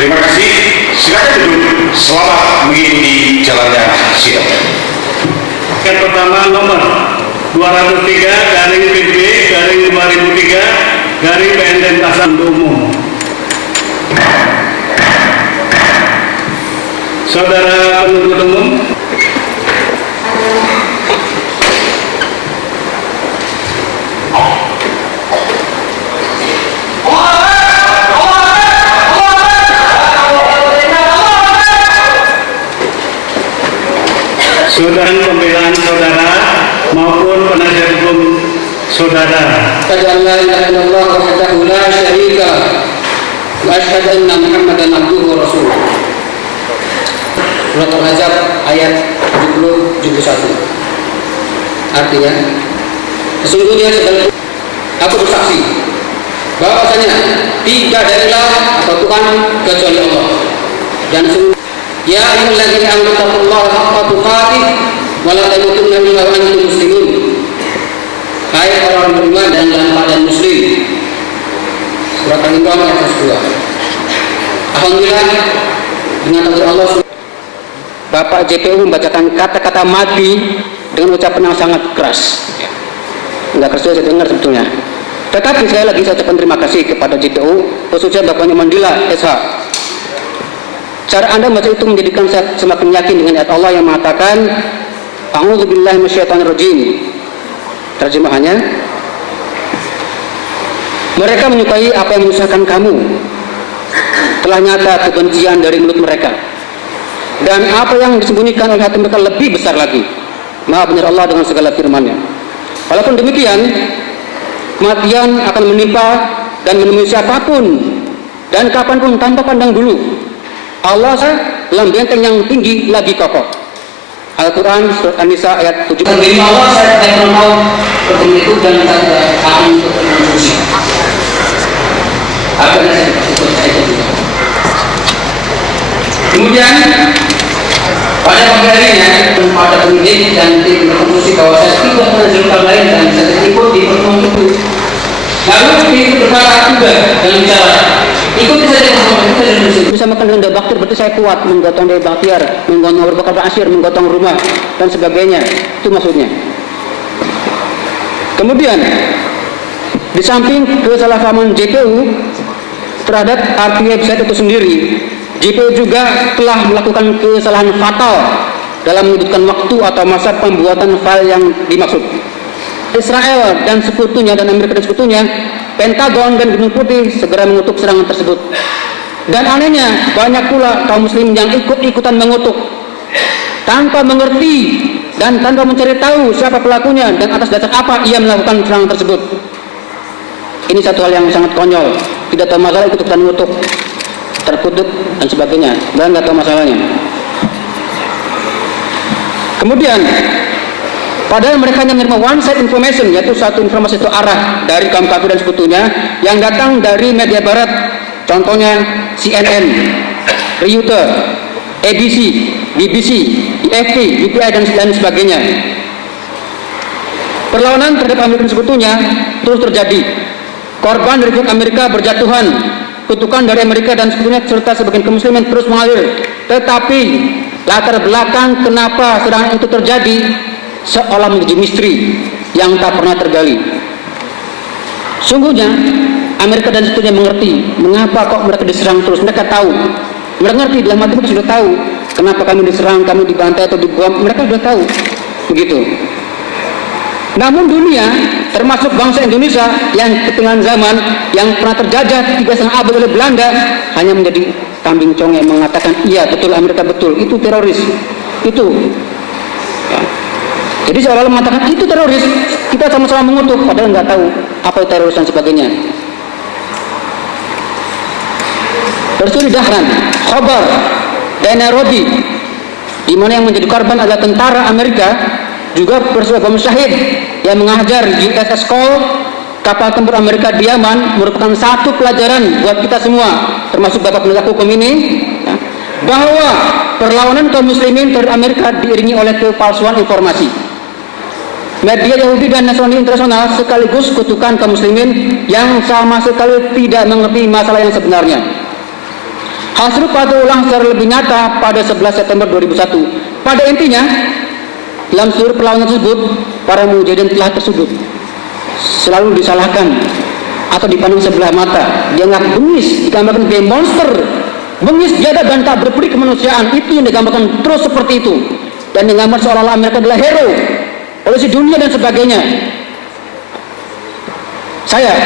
Terima kasih. Silakan duduk. Selamat mengikuti jalannya sidang. Yang pertama nomor 203/PB/2003 pentasan umum. Saudara penuntut umum, sudahan pembelaan saudara maupun penasihat hukum saudara. Asyhadu an la ilaha illallah wahdahu la syarika lah wa asyhadu anna Muhammadan abduhu wa rasuluh. Surat Al-Ahzab ayat 70-71. Artinya, sesungguhnya aku bersaksi bahwasanya tidak ada ilah atau Tuhan kecuali Allah. Dan ya ayyuhalladzina amanu taqullaha haqqa tuqatih wa la tamutunna illa wa antum muslimun. Hai orang beriman dan dalam keadaan muslim. Surat Al-Imran ayat 2. Alhamdulillah, dengan takdir Allah, Bapak JPU membacakan kata-kata mati dengan ucapan yang sangat keras. Enggak keras saya dengar sebetulnya. Tetapi sekali lagi saya ucapkan terima kasih kepada JPU, khususnya Bapak Mandila SH. Cara Anda membaca itu menjadikan saya semakin yakin dengan ayat Allah yang mengatakan A'udzubillahi minasyaitonirrajim. Terjemahannya, mereka menyukai apa yang menyusahkan kamu. Telah nyata kebencian dari mulut mereka. Dan apa yang disembunyikan oleh hati mereka lebih besar lagi. Maha benar Allah dengan segala firman-Nya. Walaupun demikian, kematian akan menimpa dan menemui siapapun dan kapanpun tanpa pandang bulu. Allah dalam benteng yang tinggi lagi kokoh. Al-Quran Surat An-Nisa ayat 7. Demi Allah saya tidak tahu seperti itu dan saya akan untuk mengurusi. Apa yang saya ikut juga. Kemudian pada pagi harinya pada penyidik dan tim berkonklusi bahwa saya tidak menunjukkan lain dan saya ikut di pertemuan itu. Lalu tim berkata juga dalam bicara, ikuti saja pertemuan itu bersama dengan Dewa Baktir, berarti saya kuat menggotong Dewa Baktiar, menggotong Abu Bakar Asyir, menggotong rumah dan sebagainya. Itu maksudnya. Kemudian di samping kesalahpahaman JPU terhadap arti website itu sendiri, JPU juga telah melakukan kesalahan fatal dalam menyebutkan waktu atau masa pembuatan file yang dimaksud. Israel dan sekutunya dan Amerika dan sekutunya, Pentagon dan Gedung Putih segera mengutuk serangan tersebut. Dan anehnya banyak pula kaum muslim yang ikut-ikutan mengutuk tanpa mengerti dan tanpa mencari tahu siapa pelakunya dan atas dasar apa ia melakukan serangan tersebut. Ini satu hal yang sangat konyol. Tidak tahu masalah ikut-ikutan mengutuk, terkutuk dan sebagainya, dan nggak tahu masalahnya. Kemudian padahal mereka hanya menerima one side information, yaitu satu informasi itu arah dari kaum kafir dan sekutunya yang datang dari media barat, contohnya CNN, Reuters, ABC, BBC, AFP, UPI dan sebagainya. Perlawanan terhadap Amerika dan sekutunya terus terjadi. Korban dari pihak Amerika berjatuhan, kutukan dari Amerika dan sekutunya serta sebagian kemusliman terus mengalir. Tetapi latar belakang kenapa serangan itu terjadi seolah menjadi misteri yang tak pernah tergali. Sungguhnya Amerika dan sekutunya mengerti mengapa kok mereka diserang terus. Mereka tahu, mereka ngerti, dalam hati mereka sudah tahu kenapa kami diserang, kami dibantai atau dibom. Mereka sudah tahu begitu. Namun dunia, termasuk bangsa Indonesia yang ketinggalan zaman, yang pernah terjajah 3,5 abad oleh Belanda, hanya menjadi kambing conge mengatakan iya betul, Amerika betul, itu teroris, itu ya. Jadi seolah-olah mengatakan itu teroris, kita sama-sama mengutuk, padahal nggak tahu apa itu teroris dan sebagainya. Bersuri Dahran, Khobar, dan Nairobi, di mana yang menjadi korban adalah tentara Amerika, juga peristiwa bom syahid yang mengajar USS Cole, kapal tempur Amerika di Yaman, merupakan satu pelajaran buat kita semua, termasuk Bapak penegak hukum ini, ya, bahwa perlawanan kaum muslimin terhadap Amerika diiringi oleh kepalsuan informasi. Media Yahudi dan Nasrani internasional sekaligus kutukan kaum muslimin yang sama sekali tidak mengerti masalah yang sebenarnya. Hal serupa terulang secara lebih nyata pada 11 September 2001. Pada intinya, dalam seluruh perlawanan tersebut, para mujahidin telah tersudut, selalu disalahkan atau dipandang sebelah mata, dianggap bengis, digambarkan sebagai monster, bengis, biadab dan tak berperi kemanusiaan. Itu yang digambarkan terus seperti itu, dan digambar seolah-olah mereka adalah hero, polisi dunia dan sebagainya. Saya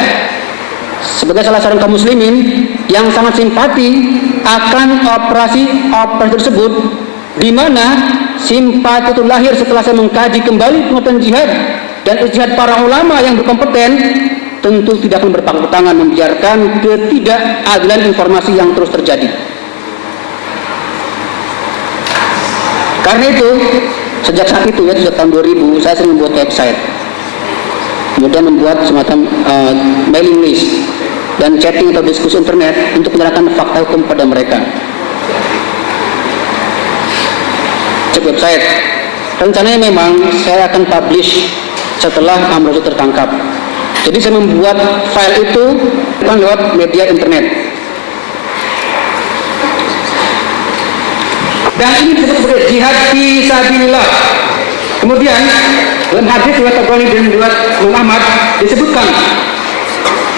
sebagai salah seorang kaum muslimin yang sangat simpati akan operasi tersebut, di mana simpati itu lahir setelah saya mengkaji kembali pengertian jihad dan ijtihad para ulama yang berkompeten, tentu tidak akan berpangku tangan membiarkan ketidakadilan informasi yang terus terjadi. Karena itu, sejak saat itu, sejak tahun 2000, saya sering membuat website, kemudian membuat semacam mailing list dan chatting atau diskusi internet untuk menerangkan fakta hukum pada mereka. Cek website. Rencananya memang saya akan publish setelah Amrozi tertangkap. Jadi saya membuat file itu lewat media internet. Dan ini disebut sebagai jihad fi sabilillah. Kemudian dalam hadis riwayat Tabrani dan riwayat Muhammad disebutkan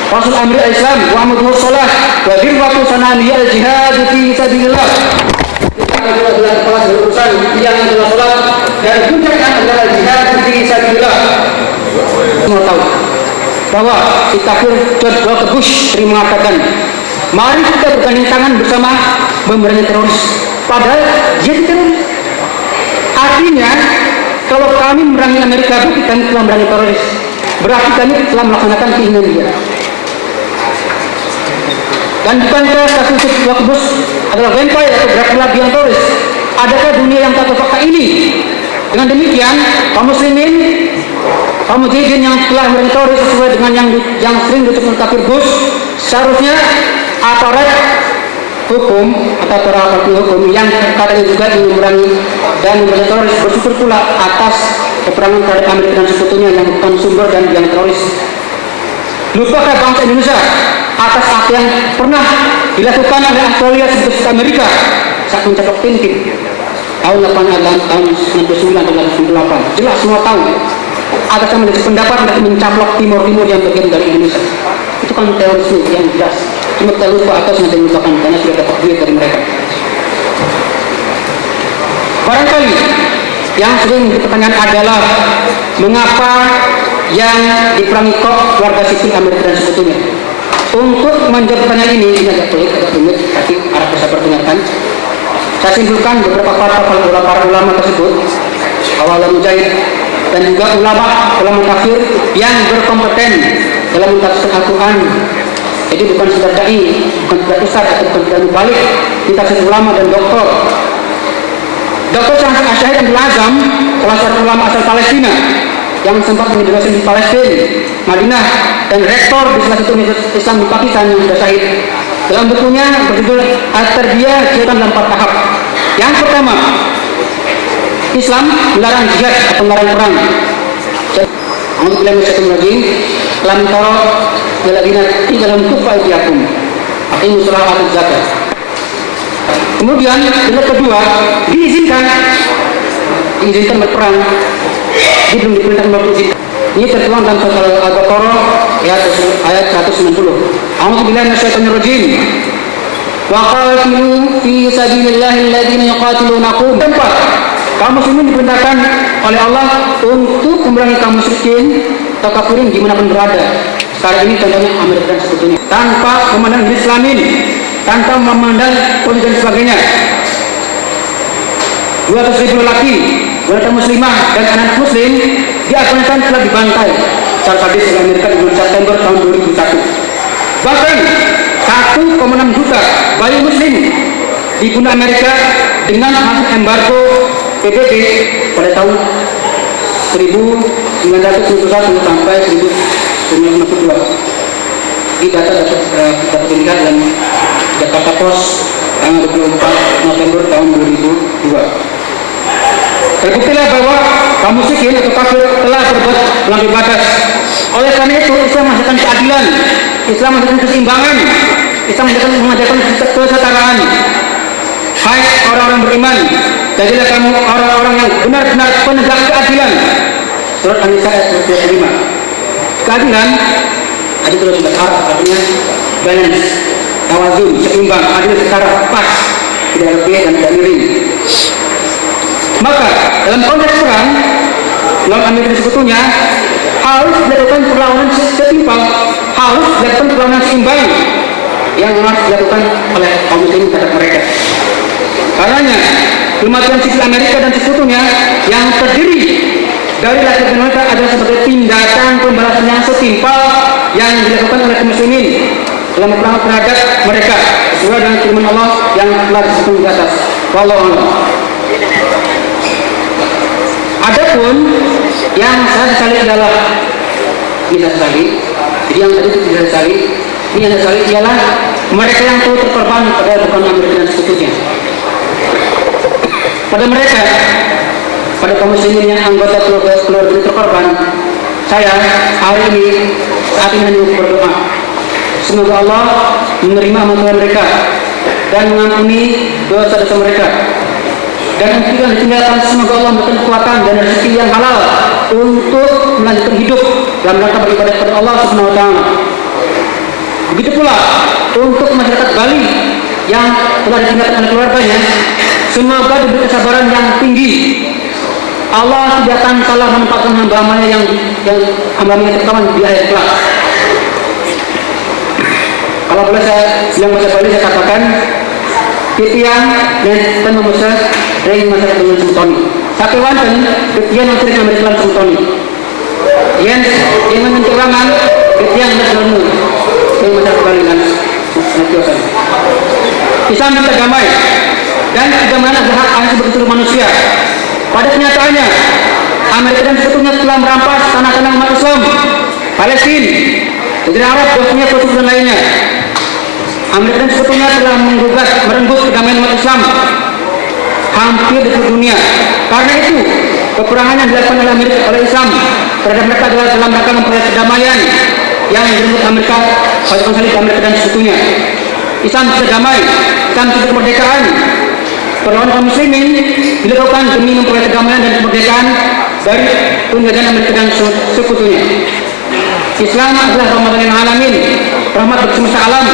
Rasul amri al-Islam wa amruhu shalah wa dirwatu sanani al-jihad fi sabilillah. Kita adalah kepala urusan yang adalah salat dan puncaknya adalah jihad fi sabilillah. Semua tahu bahwa si kafir George Walker Bush sering mengatakan, mari kita bergandeng tangan bersama memerangi teroris. Padahal dia teroris. Artinya, kalau kami memerangi Amerika, berarti kami telah memerangi teroris. Berarti kami telah melaksanakan keinginan dia. Dan bukankah kasus Walker Bush adalah vampire atau Dracula yang teroris? Adakah dunia yang tahu fakta ini? Dengan demikian, kaum muslimin, kaum mujahidin yang telah memerangi teroris sesuai dengan yang sering diucapkan kafir Bush, seharusnya aparat hukum atau para aparat hukum yang katanya juga ingin memerangi dan memerangi teroris bersyukur pula atas peperangan terhadap Amerika dan sekutunya yang bukan sumber dan yang teroris. Lupakah bangsa Indonesia atas apa yang pernah dilakukan oleh Australia sebagai Amerika saat mencaplok Tintin tahun 99 dan 98? Jelas semua tahu atas yang menjadi pendapat mereka mencaplok Timur yang bagian dari Indonesia. Itu kan terorisme yang jelas. Cuma kita lupa atau sengaja melupakan karena sudah dapat duit dari mereka. Barangkali yang sering dipertanyakan adalah mengapa yang diperangi kok warga sipil Amerika dan sekutunya. Untuk menjawab pertanyaan ini agak pelik, agak rumit, tapi harap bisa perdengarkan. Saya simpulkan beberapa para ulama tersebut, awal mujahid dan juga ulama kafir yang berkompeten dalam mentafsir Al-Quran. Jadi bukan sekedar dai, bukan sekedar ustaz atau bukan sekedar mubalik, kita sebagai ulama dan doktor. Dr. Syahid Abdul Azam, salah satu ulama asal Palestina yang sempat menjadi dosen di Palestina, Madinah, dan rektor di salah satu universitas Islam di Pakistan yang sudah syahid. Dalam bukunya berjudul At-Tarbiyah Jihad dalam 4 tahap. Yang pertama, Islam melarang jihad atau melarang perang. Untuk bilang Bismillahirrahmanirrahim, lam tara waladina dalam kufa iyakum aqimus shalah wa atuz zakat. Kemudian yang kedua, diizinkan berperang. Dia belum diperintahkan berperang. Ini tertuang dalam surah Al-Baqarah ayat 190. A'udzubillahi minasyaitonir rajim. Wa qatilu fi sabilillahi alladziina yuqatilunakum. Tempat kaum muslimin diperintahkan oleh Allah untuk memerangi kaum musyrikin atau kafirin dimanapun berada. Sekarang ini contohnya Amerika dan sekutunya, tanpa memandang Islamin, tanpa memandang politik dan sebagainya. 200.000 lelaki, wanita muslimah dan anak muslim di Afghanistan telah dibantai secara sadis oleh Amerika di bulan September tahun 2001. Bahkan 1,6 juta bayi muslim dibunuh Amerika dengan hasil embargo PBB pada tahun 1991 sampai 1952. Ini data dapat dilihat dalam Jakarta Post tanggal 24 November tahun 2002. Terbuktilah bahwa kaum musyrikin atau kafir telah berbuat melampaui batas. Oleh karena itu, Islam mengajarkan keadilan, Islam mengajarkan keseimbangan, Islam mengajarkan kesetaraan. Hai orang-orang beriman, jadilah kamu orang-orang yang benar-benar penegak keadilan. Surat An-Nisa ayat 25. Keadilan ada dalam bahasa Arab, artinya balance, tawazun, seimbang, adil secara pas, tidak lebih dan tidak miring. Maka dalam konteks perang, dalam Amerika Sekutunya harus dilakukan perlawanan setimpal, harus dilakukan perlawanan seimbang yang harus dilakukan oleh kaum muslimin terhadap mereka. Karenanya kematian sipil Amerika dan Sekutunya yang terdiri dari laki-laki mereka adalah sebagai tindakan pembalasan yang setimpal yang dilakukan oleh kaum muslimin dalam perang terhadap mereka sesuai dengan firman Allah yang telah disebutkan di atas. Wallahu a'lam. Adapun yang saya sesali adalah ini saya sesali. Jadi yang tadi itu tidak sesali. Ini yang sesali ialah mereka yang turut terkorban pada bukan Amerika dan Sekutunya. Pada mereka, pada kaum muslimin yang anggota keluarga terkorban, saya hari ini saat ini hanya berdoa. Semoga Allah menerima amal mereka dan mengampuni dosa-dosa mereka. Dan untuk yang ditinggalkan, semoga Allah memberikan kekuatan dan rezeki yang halal untuk melanjutkan hidup dalam rangka beribadah kepada Allah Subhanahu wa taala. Begitu pula untuk masyarakat Bali yang telah ditinggalkan oleh keluarganya, semoga diberi kesabaran yang tinggi. Allah tidak akan salah menempatkan hamba-hambanya yang hamba-hambanya terutama di akhir kelak. Kalau boleh saya bilang bahasa Bali, saya katakan titian dan memusa dari masyarakat dengan Sumtoni. Satu wanten titian yang sering Amerika Sumtoni. Yang menentukan titian dan selemu dari masyarakat Bali dan Sumtoni. Islam kita damai dan kedamaian adalah hak asasi bagi seluruh manusia. Pada kenyataannya, Amerika dan Sekutunya telah merampas tanah-tanah umat Islam, Palestina, Jazirah Arab, Bosnia, Kosovo dan lainnya. Amerika dan Sekutunya telah merenggut kedamaian umat Islam hampir di seluruh dunia. Karena itu, peperangan yang dilakukan oleh Amerika oleh Islam terhadap mereka adalah dalam rangka memperoleh kedamaian yang direnggut Amerika oleh Amerika dan Sekutunya. Islam bisa damai, Islam bisa kemerdekaan. Perlawanan kaum muslimin dilakukan demi memperoleh kedamaian dan kemerdekaan dari penjajahan Amerika dan Sekutunya. Islam adalah rahmatan lil alamin, rahmat bagi semesta alam.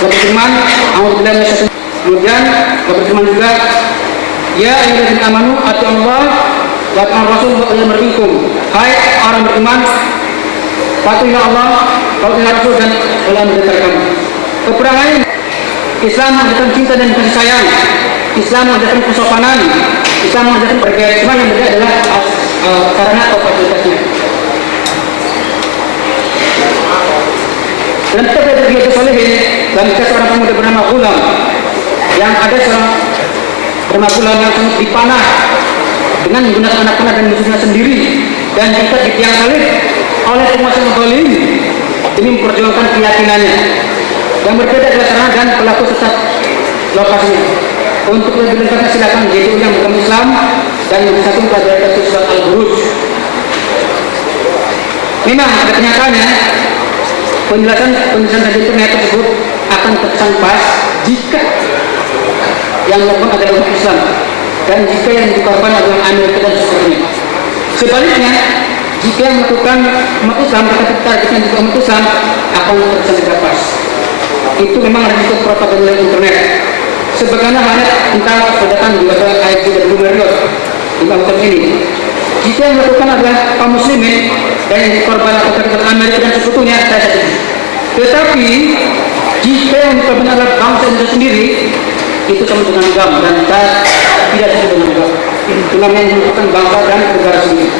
Berfirman, A'udzubillahi minasyaitonir rajim. Kemudian berfirman juga, ya ayyuhallazina amanu atiiullah wa atiiur rasul wa ulil amri minkum. Hai orang beriman, patuhilah Allah, patuhilah Rasul dan ulil amri dari kamu. Peperangan Islam mengajarkan cinta dan kasih sayang. Islam mengajarkan kesopanan. Islam mengajarkan perbedaan. Cuma yang berbeda adalah karena atau fasilitasnya. Dalam kitab Riyadhus Shalihin, dalam kisah seorang pemuda bernama Ghulam, yang ada seorang bernama Ghulam yang sangat dipanah dengan menggunakan anak panah dan musuhnya sendiri dan diikat di tiang salib oleh penguasa zalim demi memperjuangkan keyakinannya. Yang berbeda adalah sarana dan pelaku sesat lokasinya. Untuk lebih lengkapnya silakan JDU yang beragama Islam dan yang satu pelajari kasus surat Al-Buruj. Memang pada kenyataannya penjelasan dari internet tersebut akan terkesan pas jika yang melakukan adalah umat Islam dan jika yang dikorban adalah Amerika dan Sekutunya. Sebaliknya, jika yang melakukan umat Islam berkata targetnya juga umat Islam akan terkesan tidak pas. Itu memang resiko propaganda internet. Sebagaimana halnya tentang perdataan di website AFC dan Marriott di tahun ini. Jika yang melakukan adalah kaum muslimin dan yang dikorban atau terkait Amerika dan Sekutunya, saya setuju. Tetapi jika yang dikorban adalah bangsa Indonesia sendiri, itu sama dengan agama dan saya tidak setuju dengan agama. Itu namanya merupakan bangsa dan negara sendiri.